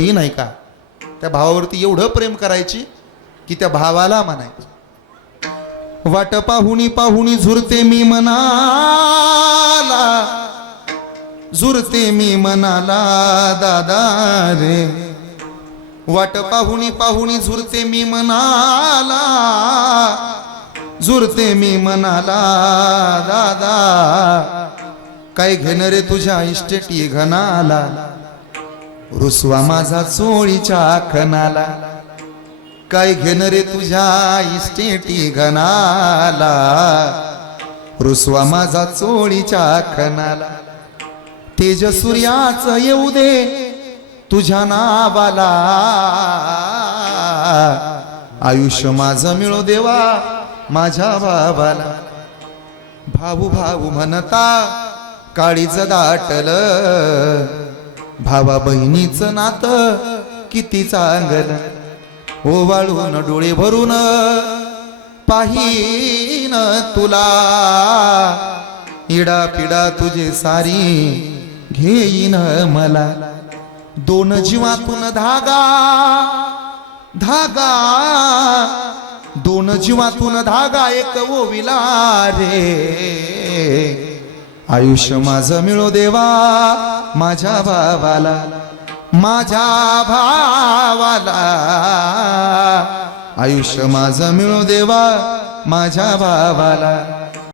बहीण आहे का? त्या भावावरती एवढं प्रेम करायची की त्या भावाला म्हणायची. वाट पाहुणी पाहुणी झुरते मी मनाला झुरते मी मनाला दादा रे. वाट पाहुणी पाहुणी झुरते मी मनाला झुरते मी मनाला दादा. काय घेणं रे तुझ्या इष्टेटी घनाला? रुसवा माझा चोळीच्या खनाला काय घेणं रे तुझ्या इस्टेटी घनाला? रुसवा माझा चोळीच्या खनाला तेज सूर्याच येऊ दे तुझ्या नावाला. आयुष्य माझं मिळो देवा माझ्या बाबाला. भाऊ भाऊ म्हणता काळीच दाटल. भावा बहिणीचं नातं किती चांगलं. ओवाळून डोळे भरून पाहीन तुला. इडा पिडा तुझे सारी घेईन मला. दोन जीवातून धागा धागा. दोन जीवातून धागा एक ओविला रे. आयुष्य माझं मिळो देवा माझ्या भावाला माझ्या भावाला. आयुष्य माझं मिळो देवा माझ्या भावाला.